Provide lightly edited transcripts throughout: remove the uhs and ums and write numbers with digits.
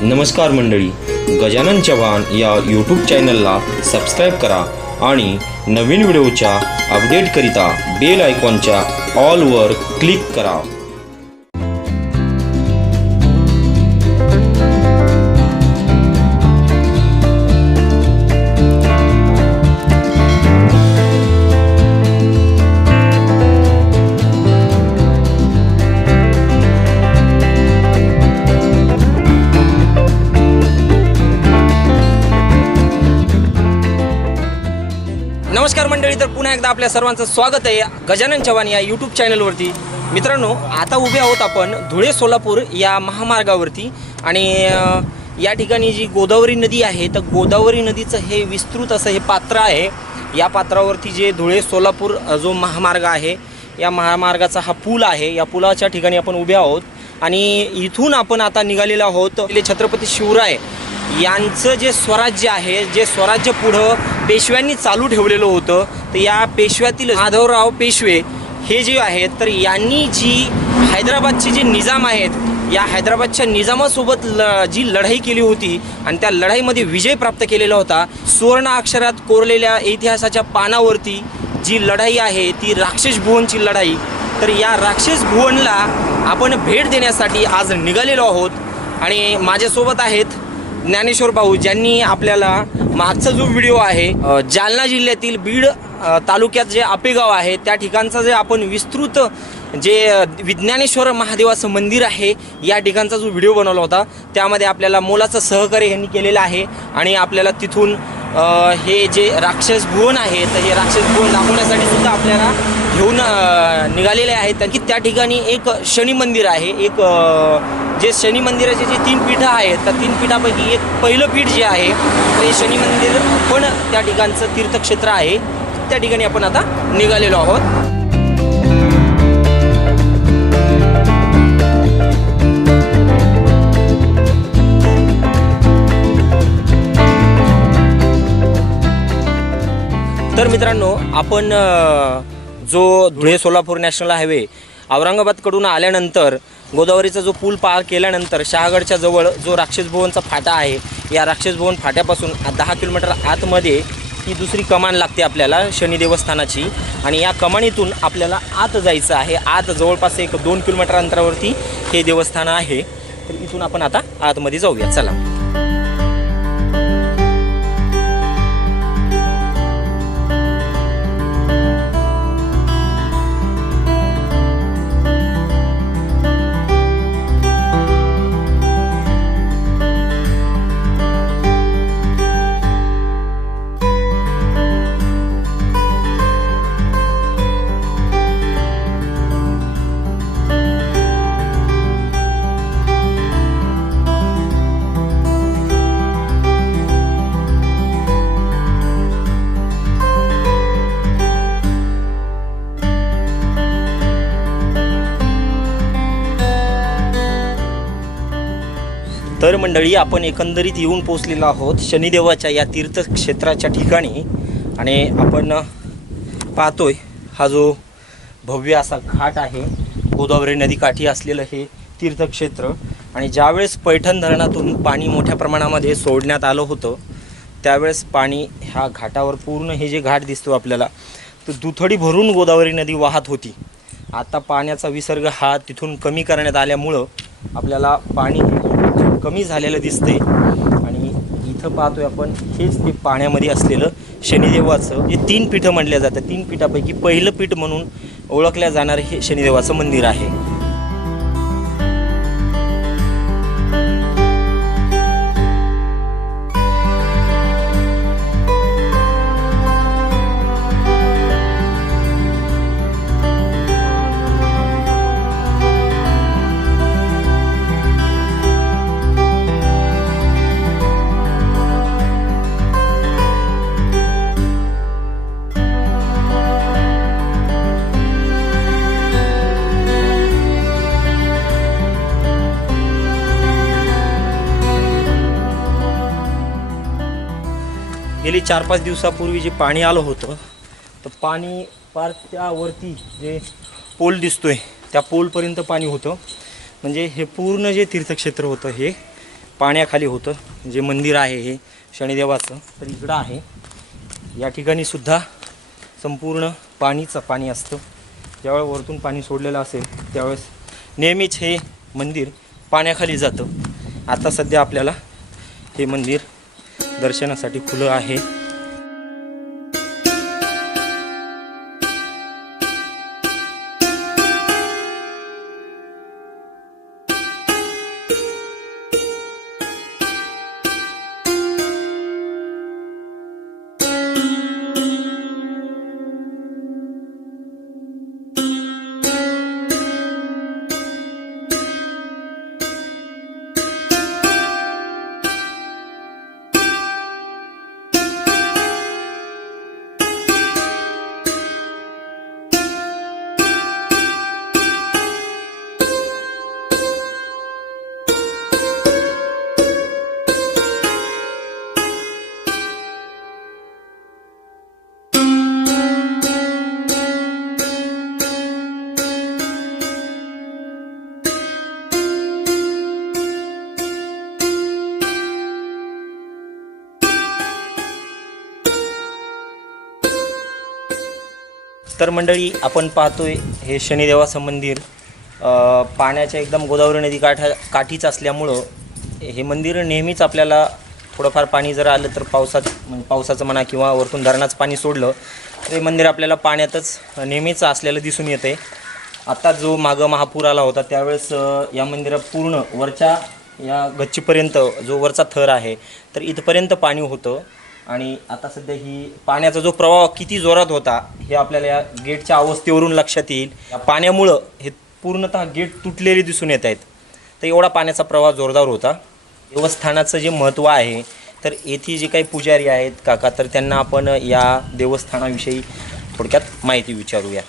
नमस्कार मंडळी, गजानन चव्हाण या यूट्यूब चॅनलला सबस्क्राईब करा आणि नवीन व्हिडिओच्या अपडेटकरिता बेल आयकॉनच्या ऑलवर क्लिक करा. नमस्कार मंडळी, तर पुन्हा एकदा आपल्या सर्वांचं स्वागत आहे गजानन चव्हाण या यूट्यूब चॅनलवरती. मित्रांनो, आता उभे आहोत आपण धुळे सोलापूर या महामार्गावरती आणि या ठिकाणी जी गोदावरी नदी आहे, तर गोदावरी नदीचं हे विस्तृत असं हे पात्र आहे. या पात्रावरती जे धुळे सोलापूर जो महामार्ग आहे, या महामार्गाचा हा पूल आहे. या पुलाच्या ठिकाणी आपण उभे आहोत आणि इथून आपण आता निघालेलो आहोत छत्रपती शिवराय यांचं जे स्वराज्य आहे, जे स्वराज्य पुढं पेशव्यांनी चालू ठेवलेलं होतं. तर या पेशव्यातील माधवराव पेशवे हे जे आहेत, तर यांनी जी हैदराबादचे जे निजाम आहेत, या हैदराबादच्या निजामासोबत जी लढाई केली होती आणि त्या लढाईमध्ये विजय प्राप्त केलेला होता. सुवर्ण अक्षरात कोरलेल्या इतिहासाच्या पानावरती जी लढाई आहे ती राक्षस भुवनची लढाई. तर या राक्षस भुवनला आपण भेट देण्यासाठी आज निघालेलो आहोत आणि माझ्यासोबत आहेत ज्ञानेश्वर भाऊ, ज्यांनी आपल्याला मागचा जो व्हिडिओ आहे जालना जिल्ह्यातील बीड तालुक्यात जे आपेगाव आहे त्या ठिकाणचा जे आपण विस्तृत जे विज्ञानेश्वर महादेवाचं मंदिर आहे या ठिकाणचा जो व्हिडिओ बनवला होता, त्यामध्ये आपल्याला मोलाचं सहकार्य यांनी केलेलं आहे आणि आपल्याला तिथून हे जे राक्षस भुवन आहे, तर हे राक्षस भुवन दाखवण्यासाठी सुद्धा आपल्याला घेऊन निघालेले आहेत. की त्या ठिकाणी एक शनी मंदिर आहे, एक जे शनी मंदिराचे जे 3 पीठं आहेत, तर 3 पीठापैकी एक पहिलं पीठ जे आहे ते शनी मंदिर पण त्या ठिकाणचं तीर्थक्षेत्र आहे. त्या ठिकाणी आपण आता निघालेलो आहोत. तर मित्रांनो, आपण जो धुळे सोलापूर नॅशनल हायवे औरंगाबादकडून आल्यानंतर गोदावरीचा जो पूल पार केल्यानंतर शहागडच्या जवळ जो राक्षस भुवनचा फाटा आहे, या राक्षस भुवन फाट्यापासून 10 किलोमीटर आतमध्ये ही दुसरी कमान लागते आपल्याला शनी देवस्थानाची आणि या कमानीतून आपल्याला आत जायचं आहे. आत जवळपास एक 2 किलोमीटर अंतरावरती हे देवस्थान आहे. तर इथून आपण आता आतमध्ये जाऊया, चला. तर मंडळी, आपण एकंदरीत येऊन पोचलेलो आहोत शनिदेवाच्या या तीर्थक्षेत्राच्या ठिकाणी आणि आपण पाहतोय हा जो भव्य असा घाट आहे, गोदावरी नदीकाठी असलेलं हे तीर्थक्षेत्र. आणि ज्यावेळेस पैठण धरणातून पाणी मोठ्या प्रमाणामध्ये सोडण्यात आलं होतं, त्यावेळेस पाणी ह्या घाटावर पूर्ण हे जे घाट दिसतो आपल्याला, तर दुथडी भरून गोदावरी नदी वाहत होती. आता पाण्याचा विसर्ग हा तिथून कमी करण्यात आल्यामुळं आपल्याला पाणी कमी झालेलं दिसतंय. आणि इथं पाहतोय आपण हेच ते पाण्यामध्ये असलेलं शनिदेवाचं जे 3 पीठं म्हटल्या जातं, 3 पीठापैकी पहिलं पीठ म्हणून ओळखल्या जाणारं हे शनिदेवाचं मंदिर आहे. गेली 4-5 दिवसापूर्वी जे पाणी आलं होतं, तर पाणी पार त्यावरती जे पोल दिसतोय त्या पोलपर्यंत पाणी होतं. म्हणजे हे पूर्ण जे तीर्थक्षेत्र होतं हे पाण्याखाली होतं जे मंदिर आहे हे शनिदेवाचं. तर इकडं आहे, या ठिकाणी सुद्धा संपूर्ण पाणी असतं. ज्यावेळेस वरतून पाणी सोडलेलं असेल त्यावेळेस नेहमीच हे मंदिर पाण्याखाली जातं. आता सध्या आपल्याला हे मंदिर दर्शनासाठी खुलं आहे. तर मंडळी, आपण पाहतोय हे शनिदेवाचं मंदिर पाण्याच्या एकदम गोदावरी नदी काठीच असल्यामुळं हे मंदिर नेहमीच आपल्याला थोडंफार पाणी जर आलं तर पावसाचं म्हणा किंवा वरतून धरणाचं पाणी सोडलं तर हे मंदिर आपल्याला पाण्यातच नेहमीच असलेलं दिसून येते. आता जो मागं महापूर आला होता त्यावेळेस या मंदिरात पूर्ण वरच्या या गच्चीपर्यंत जो वरचा थर आहे तर इथपर्यंत पाणी होतं. आणि आता सध्या ही पाण्याचा जो प्रवाह किती जोरात होता हे आपल्याला या गेटच्या अवस्थेवरून लक्षात येईल. या पाण्यामुळं हे पूर्णतः गेट तुटलेले दिसून येत आहेत. तर एवढा पाण्याचा प्रवाह जोरदार होता. देवस्थानाचं जे महत्त्व आहे तर येथे जे काही पुजारी आहेत काका, तर त्यांना आपण या देवस्थानाविषयी थोडक्यात माहिती विचारूया.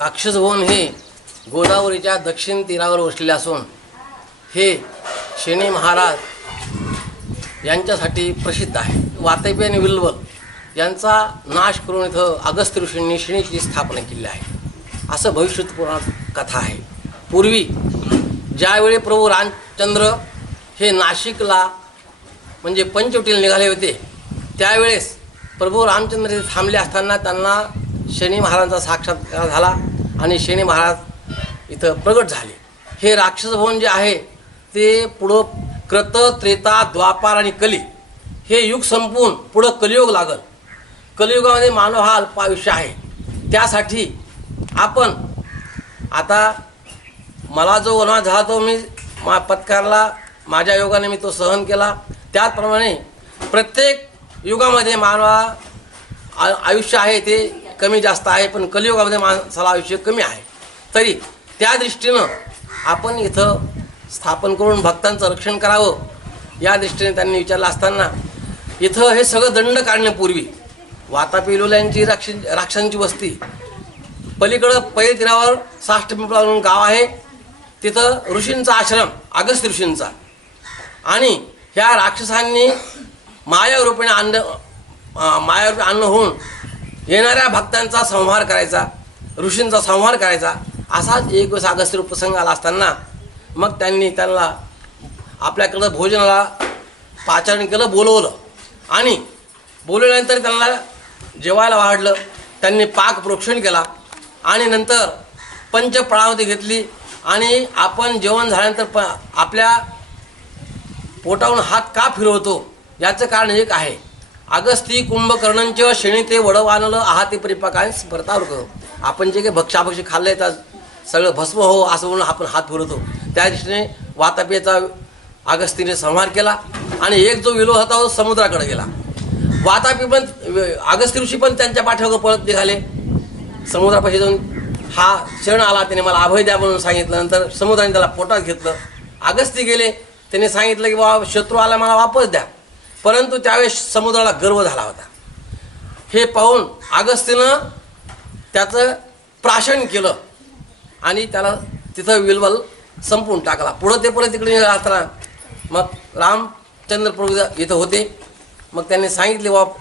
राक्षस भवन हे गोदावरीच्या दक्षिण तीरावर वसलेले असून हे शनी महाराज यांच्यासाठी प्रसिद्ध आहे. वातापी आणि विल्वल यांचा नाश करून इथं अगस्त्य ऋषींनी शनीची स्थापना केली आहे असं भविष्य पुराणात कथा आहे. पूर्वी ज्यावेळी प्रभू रामचंद्र हे नाशिकला म्हणजे पंचवटीला निघाले होते त्यावेळेस प्रभू रामचंद्र हे थांबले असताना त्यांना शनी महाराजांचा साक्षात्कार झाला आणि शनी महाराज इथं प्रगट झाले. हे राक्षस भवन जे आहे ते पुढं कृत, त्रेता, द्वापार आणि कली हे युग संपून पुढं कलियुग लागल. कलियुगामध्ये मानव हा अल्पायुष्य आहे. त्यासाठी आपण आता मला जो वनवास झाला तो मी पत्कारला, माझ्या योगाने मी तो सहन केला. त्याचप्रमाणे प्रत्येक युगामध्ये मानवा आयुष्य आहे ते कमी जास्त आहे, पण कलियुगामध्ये माणसाला आयुष्य कमी आहे. तरी त्या दृष्टीनं आपण इथं स्थापन करून भक्तांचं रक्षण करावं या दृष्टीने त्यांनी विचारलं असताना इथं हे सगळं दंड काढण्यापूर्वी वातापी विल्वलांची राक्षसांची वस्ती, पलीकडं पै तीरावर साष्टपिंपळा म्हणून गाव आहे, तिथं ऋषींचा आश्रम अगस्त्य ऋषींचा. आणि ह्या राक्षसांनी मायारूपी अन्न होऊन येणाऱ्या भक्तांचा संहार करायचा, ऋषींचा संहार करायचा असाच एक दिवस अगस्त्य प्रसंग आला असताना मग त्यांना आपल्याकडं भोजनाला पाचारण केलं, बोलवलं आणि बोलवल्यानंतर त्यांना जेवायला वाढलं. त्यांनी पाक प्रोक्षण केला आणि नंतर पंचपळावती घेतली आणि आपण जेवण झाल्यानंतर आपल्या पोटावरून हात का फिरवतो याचं कारण एक आहे. अगस्ती कुंभकर्णंच शनी ते वडवानलं आहाती परिपाकांस स्मरतावर. आपण जे काही भक्षाभक्षी खाल्लंय तर सगळं भस्म हो असं म्हणून आपण हात फिरवतो. त्या दृष्टीने वातापीचा अगस्तीने संहार केला आणि एक जो विलो होता तो समुद्राकडे गेला. वातापी पण अगस्त्य ऋषी पण त्यांच्या पाठीवर पळत निघाले. समुद्रापाशी जाऊन हा क्षण आला, त्याने मला अभय द्या म्हणून सांगितलं. नंतर समुद्राने त्याला पोटात घेतलं. अगस्ती गेले, त्याने सांगितलं की बाबा शत्रू आला मला वापस द्या. परंतु त्यावेळेस समुद्राला गर्व झाला होता. हे पाहून अगस्तीनं त्याचं प्राशन केलं आणि त्याला तिथं विल्वल संपून टाकला. पुढं ते परत तिकडे असताना मग रामचंद्र प्रभू इथं होते. मग त्यांनी सांगितले बाबा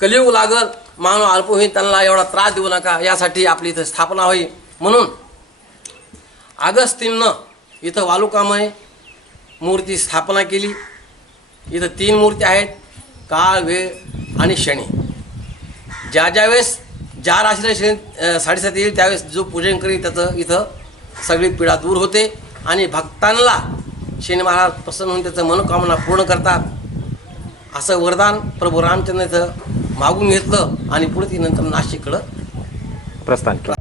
कलियुग लागल, मानव अल्प होईल, त्यांना एवढा त्रास देऊ नका, यासाठी आपली इथं स्थापना होईल. म्हणून अगस्तींनं इथं वालुकामय मूर्ती स्थापना केली. इथं 3 मूर्ती आहेत, काळ, वेळ आणि शनी. ज्या वेळेस ज्या राशीला शनी 7.5 येईल त्यावेळेस जो पूजन करेल त्याचं इथं सगळी पीडा दूर होते आणि भक्तांना शनी महाराज प्रसन्न होऊन त्याचं मनोकामना पूर्ण करतात. असं वरदान प्रभू रामचंद्र इथं मागून घेतलं आणि पुढे ती नंतर नाशिककडं प्रस्थान केलं.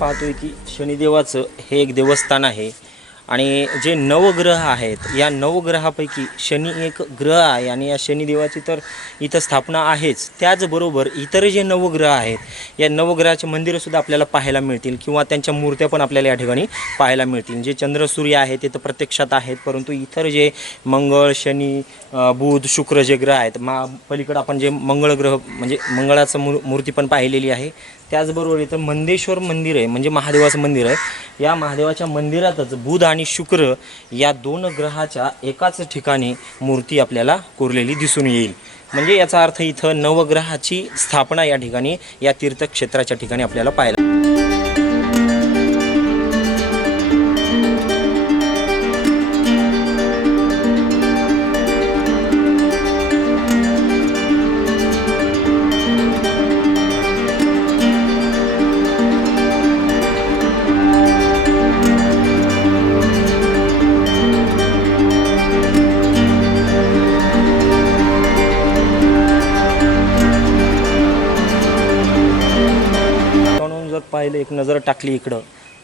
पाहतोय की शनिदेवाचं हे एक देवस्थान आहे आणि जे नवग्रह आहेत या नवग्रहापैकी शनी एक ग्रह आहे आणि या शनिदेवाची तर इथं स्थापना आहेच. त्याचबरोबर इतर जे नवग्रह आहेत या नवग्रहाचे मंदिरंसुद्धा आपल्याला पाहायला मिळतील किंवा त्यांच्या मूर्त्या पण आपल्याला या ठिकाणी पाहायला मिळतील. जे चंद्र सूर्य आहेत ते तर प्रत्यक्षात आहेत, परंतु इतर जे मंगळ, शनी, बुध, शुक्र जे ग्रह आहेत पलीकडे आपण जे मंगळ ग्रह म्हणजे मंगळाचं मूर्ती पण पाहिलेली आहे. त्याचबरोबर इथं मंदेश्वर मंदिर आहे म्हणजे महादेवाचं मंदिर आहे. या महादेवाच्या मंदिरातच बुध आणि शुक्र या 2 ग्रहाच्या एकाच ठिकाणी मूर्ती आपल्याला कोरलेली दिसून येईल. म्हणजे याचा अर्थ इथं नवग्रहाची स्थापना या ठिकाणी या तीर्थक्षेत्राच्या ठिकाणी आपल्याला पाहायला. पाहिलं एक नजर टाकली इकडं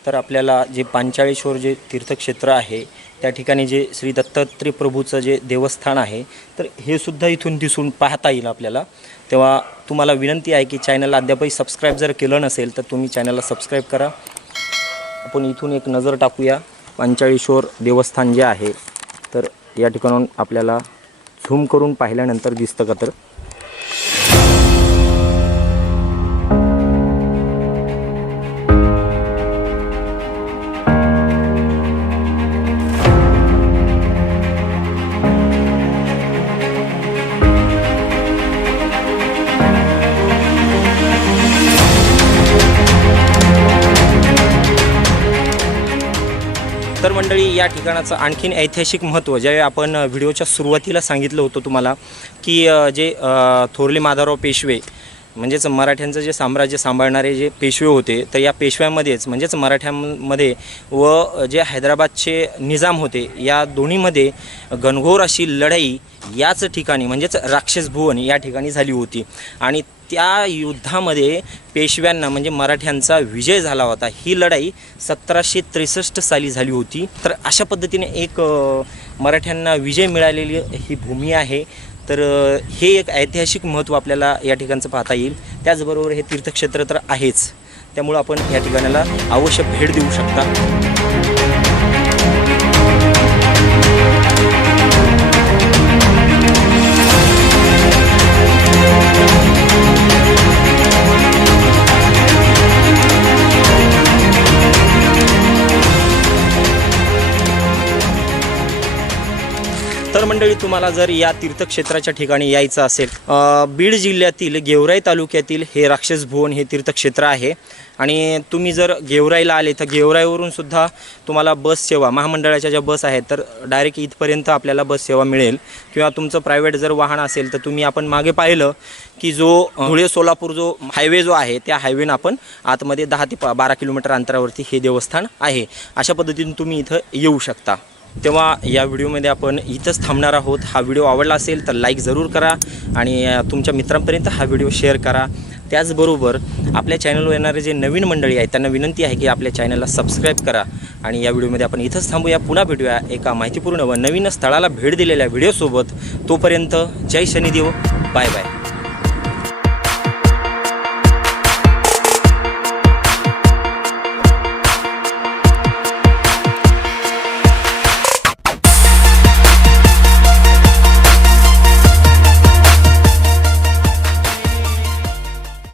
तर आपल्याला जे पांचाळेश्वर जे तीर्थक्षेत्र आहे त्या ठिकाणी जे श्री दत्तात्रय प्रभूचं जे देवस्थान आहे तर हे सुद्धा इथून दिसून पाहता येईल आपल्याला. तेव्हा तुम्हाला विनंती आहे की चॅनलला अद्यापही सबस्क्राईब जर केलं नसेल तर तुम्ही चॅनलला सबस्क्राईब करा. आपण इथून एक नजर टाकूया पांचाळेश्वर देवस्थान जे आहे तर या ठिकाणून आपल्याला झूम करून पाहिल्यानंतर दिसतं का तर तर मंडळी या ठिकाणाचं आणखीन ऐतिहासिक महत्त्व जे आपण व्हिडिओच्या सुरुवातीला सांगितलं होतं तुम्हाला की जे थोरले माधवराव पेशवे म्हणजेच मराठ्यांचं जे साम्राज्य सांभाळणारे जे पेशवे होते तर या पेशव्यांमध्येच म्हणजेच मराठ्यांमध्ये व जे हैदराबादचे निजाम होते या दोन्हीमध्ये घनघोर अशी लढाई याच ठिकाणी म्हणजेच राक्षस भुवन या ठिकाणी झाली होती आणि त्या युद्धामध्ये पेशव्यांना म्हणजे मराठ्यांचा विजय झाला होता. ही लढाई 1763 साली झाली होती. तर अशा पद्धतीने एक मराठ्यांना विजय मिळालेली ही भूमी आहे. तर हे एक ऐतिहासिक महत्त्व आपल्याला या ठिकाणचं पाहता येईल. त्याचबरोबर हे तीर्थक्षेत्र तर आहेच, त्यामुळं आपण या ठिकाणाला अवश्य भेट देऊ शकता. तर मंडळी तुम्हाला जर या तीर्थक्षेत्राच्या ठिकाणी यायचं असेल, बीड जिल्ह्यातील गेवराई तालुक्यातील हे राक्षस भुवन हे तीर्थक्षेत्र आहे. आणि तुम्ही जर गेवराईला आले तर गेवराईवरून सुद्धा तुम्हाला बस सेवा, महामंडळाच्या ज्या बस आहेत तर डायरेक्ट इथपर्यंत आपल्याला बस सेवा मिळेल. किंवा तुमचं प्रायव्हेट जर वाहन असेल तर तुम्ही आपण मागे पाहिलं की जो धुळे सोलापूर जो हायवे जो आहे त्या हायवेनं आपण आतमध्ये 10 ते 12 किलोमीटर अंतरावरती हे देवस्थान आहे. अशा पद्धतीने तुम्ही इथं येऊ शकता. तेव्हा या व्हिडिओमध्ये आपण इथंच थांबणार आहोत. हा व्हिडिओ आवडला असेल तर लाईक जरूर करा आणि तुमच्या मित्रांपर्यंत हा व्हिडिओ शेअर करा. त्याचबरोबर आपल्या चॅनलवर येणारे जे नवीन मंडळी आहेत त्यांना विनंती आहे की आपल्या चॅनलला सबस्क्राईब करा. आणि या व्हिडिओमध्ये आपण इथंच थांबूया. पुन्हा भेटूया एका माहितीपूर्ण व नवीन स्थळाला भेट दिलेल्या व्हिडिओसोबत. तोपर्यंत जय शनिदेव. Bye bye.